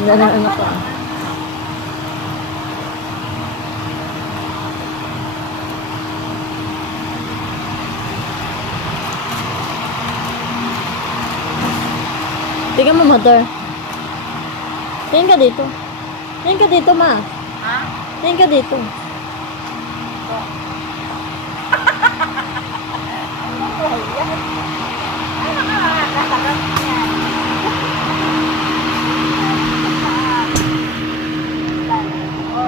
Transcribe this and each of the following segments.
Ganda ng anak ko. ah. Tingnan mo, mother. Tingin ka dito. Tingin ka dito, ma. Ha? Tingin ka dito. Ano ka nakakasarap yan?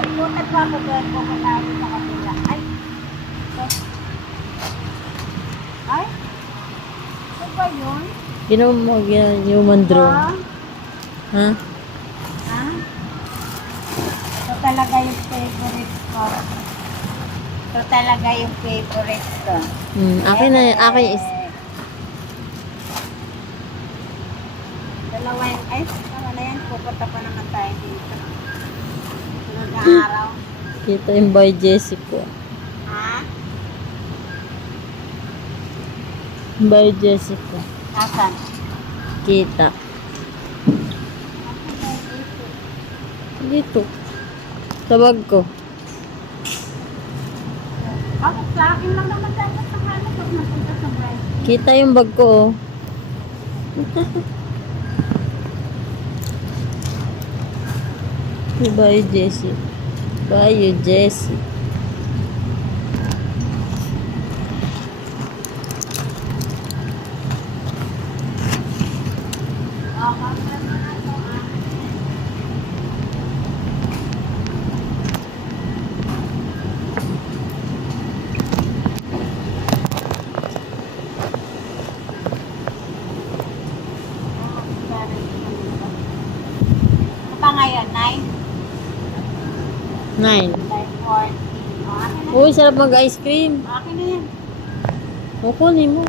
O, ikutan mo ako doon kung manalo sa kabila. Ay! Ito. Ay! Ano ba yun? Ginawa mo human drone. Ha? Ha? Ha? Ito talaga yung favorite ko. Ito talaga yung favorite ko. Hmm, akin na, akin is, Eh. Dalawa yung, ay, tama na yan. Pupunta pa naman tayo dito. Araw. kita yung by Jessica. Ha? By Jessica. Asan? Kita. Dito. Sa bag ko. Bakit sa akin lang naman dapat sa kano pag napunta sa bride? Kita yung bag ko, oh. Bye, Jessie. Bye, ah? Ano pa ngayon? 9? Nine. 9.40. Oh, akin na. Uy, sarap mag-ice cream. Akin na yan. O, kunin mo.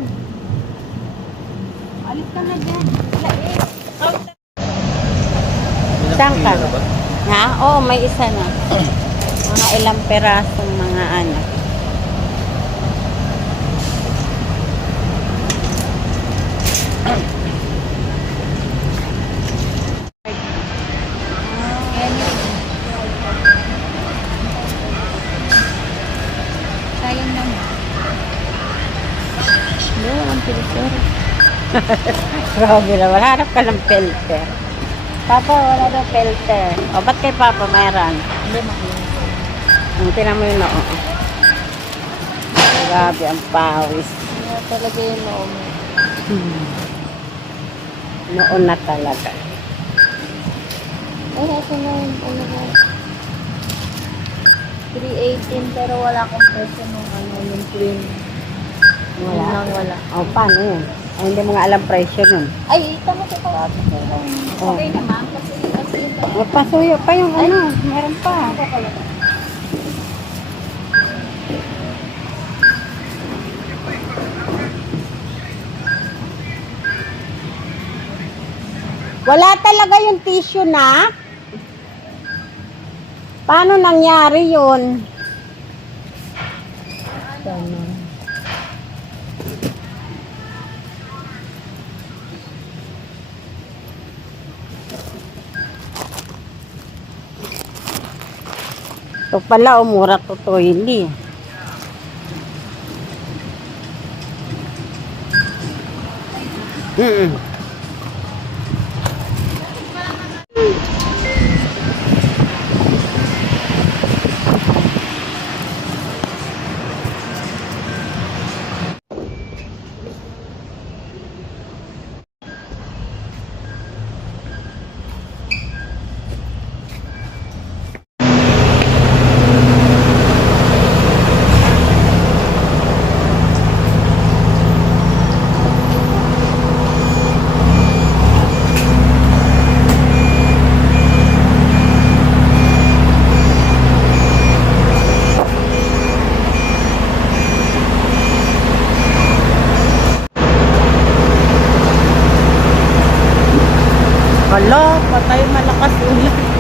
Alis ka na dyan. Saan ka? Ha? Oo, may isa na. Mga ilang perasong mga ano. Sayang naman. Hindi, ang pilisor. Grabe na, wala harap ka ng filter. Papa, wala daw filter. O, ba't kay Papa mayroon? Hindi, makinis. Ang tinan mo yung noo. Grabe, ang pawis. Kaya talaga yung noo mo. Hmm. Noon na talaga. Ay, ito na yung ano. 318 pero wala akong presyo nung ano, yung cream. Yun Wala. lang, wala. O, paano yun? Ay, hindi mo nga alam presyo nun. Ay, ito mo ko pala. Oh. Okay naman, kasi kasi yung Magpasuyo pa yung ano, meron pa. Wala talaga yung tissue na. Paano nangyari yun? Sana. Ito pala, umura to toily. Mm Hala, patay malakas ulit.